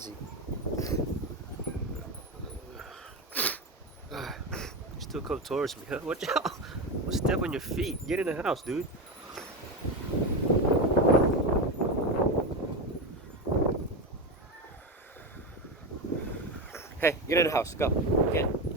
Izzy. You still come towards me, huh? Watch out! I'll step on your feet. Get in the house, dude. Hey, get in the house. Go. Get.